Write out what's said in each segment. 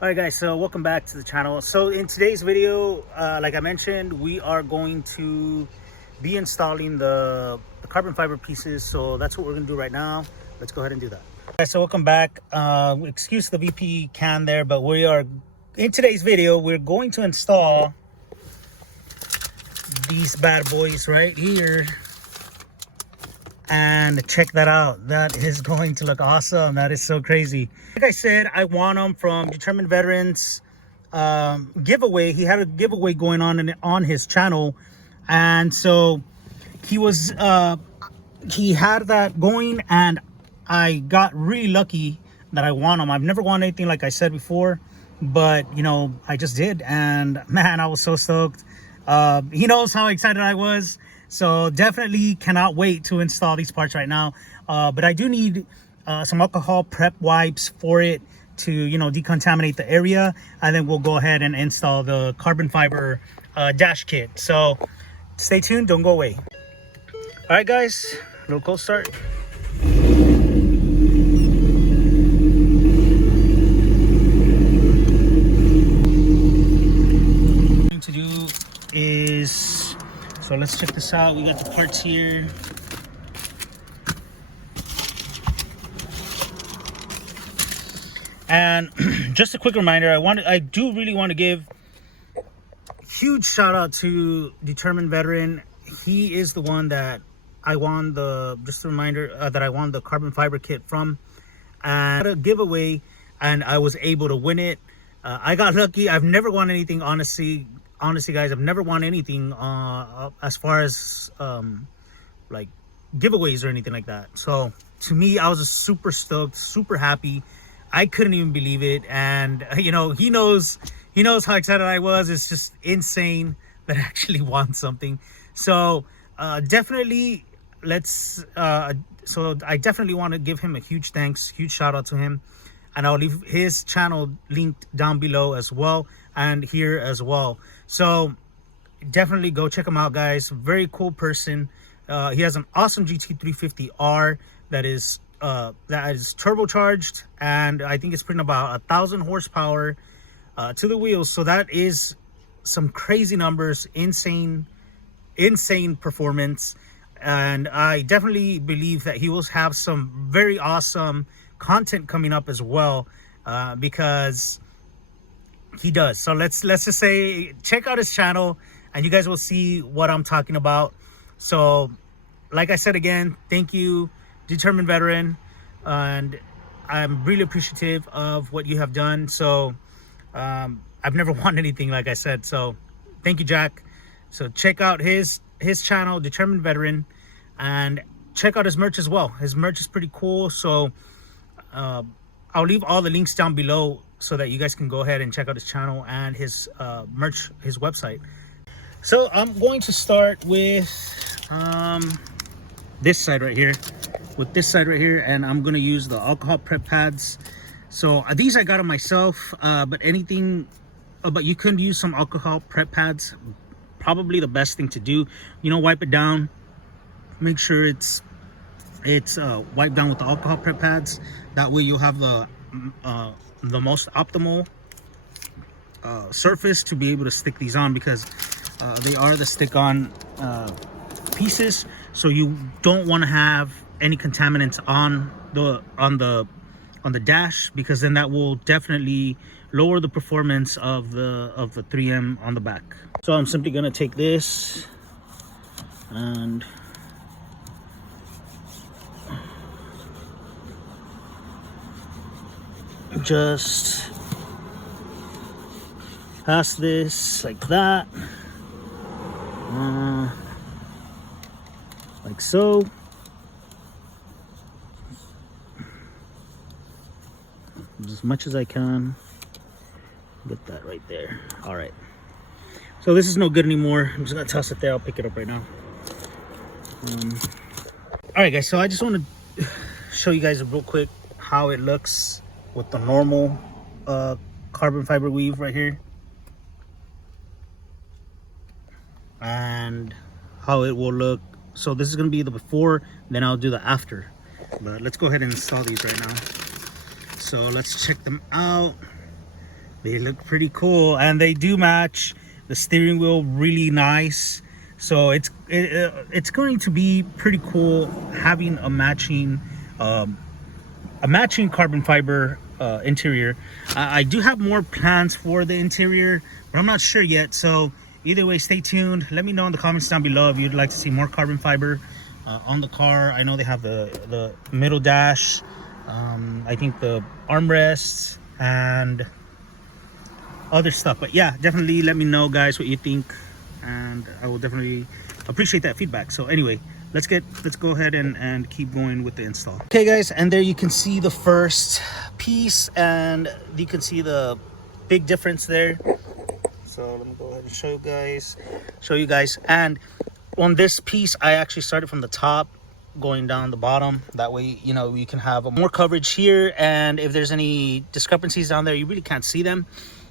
All right guys, so welcome back to the channel. So in today's video, like I mentioned, we are going to be installing the carbon fiber pieces. So that's what we're gonna do right now. Let's go ahead and do that. All right, so welcome back. Excuse the VP can there, but we are in today's video, we're going to install these bad boys right here. And check that out. That is going to look awesome. That is so crazy. Like I said, I won them from Determined Veterans giveaway. He had a giveaway going on his channel, and so he had that going, and I got really lucky that I won them. I've never won anything, like I said before, but you know, I just did, and man, I was so stoked. He knows how excited I was. So definitely cannot wait to install these parts right now. But I do need some alcohol prep wipes for it to, you know, decontaminate the area. And then we'll go ahead and install the carbon fiber dash kit. So stay tuned, don't go away. All right, guys, a little cold start. What I'm going to do is, so let's check this out. We got the parts here. And just a quick reminder, I do really want to give a huge shout out to Determined Veteran. He is the one that I won just a reminder that I won the carbon fiber kit from. And a giveaway, and I was able to win it. I got lucky. I've never won anything, honestly guys. I've never won anything as far as like giveaways or anything like that. So to me, I was just super stoked, super happy. I couldn't even believe it. And you know, he knows how excited I was. It's just insane that I actually won something. So definitely so I definitely want to give him a huge thanks, huge shout out to him. And I'll leave his channel linked down below as well, and here as well. So definitely go check him out, guys. Very cool person. He has an awesome GT350R that is turbocharged, and I think it's putting about 1,000 horsepower to the wheels. So that is some crazy numbers, insane performance. And I definitely believe that he will have some very awesome content coming up as well, because he does. So let's just say, check out his channel and you guys will see what I'm talking about. So like I said again, thank you, Determined Veteran, and I'm really appreciative of what you have done. So I've never won anything, like I said, so thank you, Jack. So check out his channel, Determined Veteran, and check out his merch as well. His merch is pretty cool. So I'll leave all the links down below so that you guys can go ahead and check out his channel and his merch, his website. So I'm going to start with this side right here, and I'm going to use the alcohol prep pads. So these I got them myself, but you could use some alcohol prep pads. Probably the best thing to do, you know, wipe it down, make sure it's wiped down with the alcohol prep pads. That way you'll have the most optimal surface to be able to stick these on, because they are the stick-on pieces. So you don't want to have any contaminants on the dash, because then that will definitely lower the performance of the 3M on the back. So I'm simply gonna take this and just pass this like that, like so. As much as I can. Get that right there. All right. So this is no good anymore. I'm just gonna toss it there. I'll pick it up right now. All right, guys. So I just want to show you guys real quick how it looks with the normal carbon fiber weave right here, and how it will look. So this is gonna be the before, then I'll do the after. But let's go ahead and install these right now. So let's check them out. They look pretty cool, and they do match the steering wheel really nice. So it's going to be pretty cool having a matching carbon fiber interior. I do have more plans for the interior, but I'm not sure yet. So either way, stay tuned. Let me know in the comments down below if you'd like to see more carbon fiber on the car. I know they have the middle dash, I think the armrests and other stuff. But yeah, definitely let me know, guys, what you think, and I will definitely appreciate that feedback. So anyway, let's go ahead and keep going with the install. Okay guys, and there you can see the first piece, and you can see the big difference there. So let me go ahead and show you guys. And on this piece, I actually started from the top going down the bottom. That way, you know, you can have more coverage here, and if there's any discrepancies down there, you really can't see them.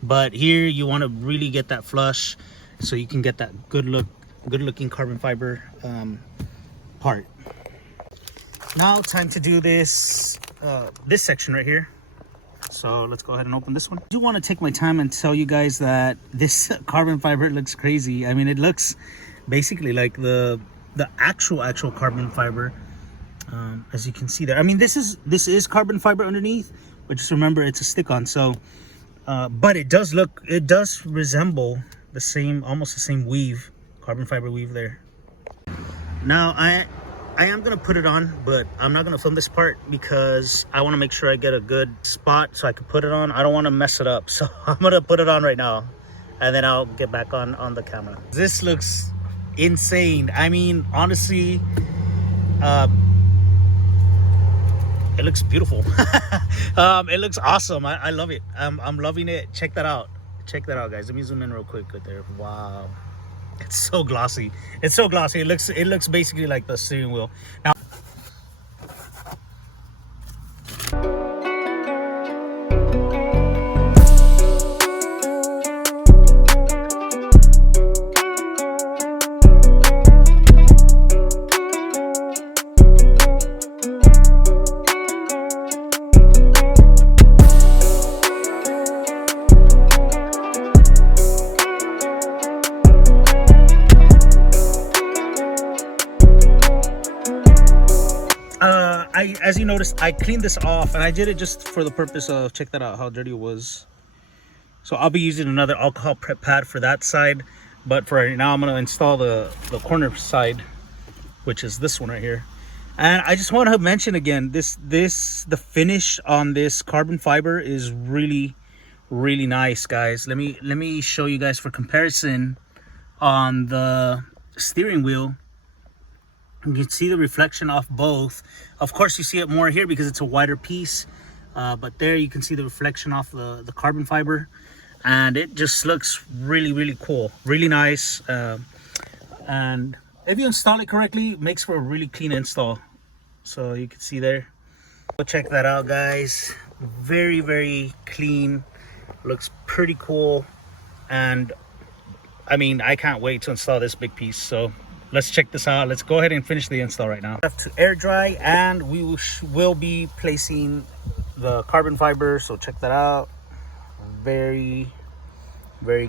But here you want to really get that flush so you can get that good looking carbon fiber part. Now time to do this section right here. So let's go ahead and open this one. I do want to take my time and tell you guys that this carbon fiber looks crazy. I mean, it looks basically like the actual carbon fiber, as you can see there. I mean, this is carbon fiber underneath, but just remember it's a stick-on. So but it does resemble the same, almost the same weave, carbon fiber weave there. Now I am gonna put it on, but I'm not gonna film this part because I want to make sure I get a good spot so I can put it on. I don't want to mess it up, so I'm gonna put it on right now, and then I'll get back on the camera. This looks insane. I mean, honestly, it looks beautiful. It looks awesome. I love it. I'm loving it. Check that out, guys. Let me zoom in real quick right there. Wow, it's so glossy. It's so glossy. It looks basically like the steering wheel. Now, as you noticed, I cleaned this off, and I did it just for the purpose of, check that out, how dirty it was. So I'll be using another alcohol prep pad for that side, but for right now I'm going to install the corner side, which is this one right here. And I just want to mention again, the finish on this carbon fiber is really nice, guys. Let me show you guys for comparison. On the steering wheel, you can see the reflection off both. Of course, you see it more here because it's a wider piece, but there you can see the reflection off the carbon fiber, and it just looks really cool, really nice. And if you install it correctly, it makes for a really clean install. So you can see there. Go check that out, guys. Very clean. Looks pretty cool, and I mean, I can't wait to install this big piece. So let's check this out. Let's go ahead and finish the install right now. I have to air dry, and we will be placing the carbon fiber. So check that out. Very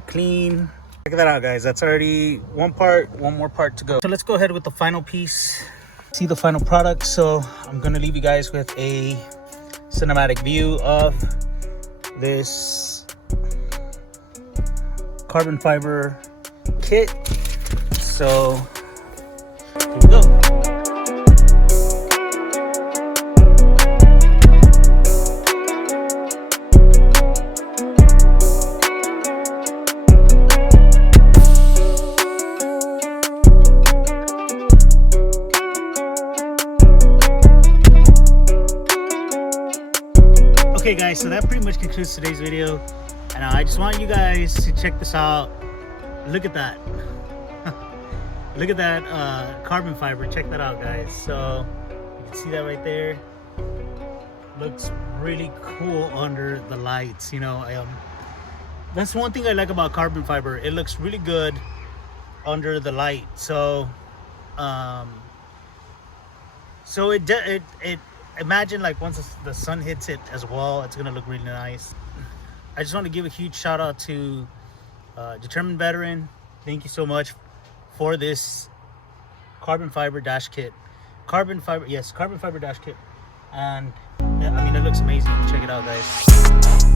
clean. Check that out, guys. That's already one more part to go. So let's go ahead with the final piece. See the final product. So I'm gonna leave you guys with a cinematic view of this carbon fiber kit. So here we go. Okay guys, so that pretty much concludes today's video, and I just want you guys to check this out. Look at that. Look at that carbon fiber. Check that out, guys. So you can see that right there. Looks really cool under the lights, you know. That's one thing I like about carbon fiber. It looks really good under the light. So it imagine like once the sun hits it as well, it's gonna look really nice. I just want to give a huge shout out to Determined Veteran. Thank you so much for this carbon fiber dash kit. Carbon fiber dash kit. And yeah, I mean, it looks amazing. Check it out, guys.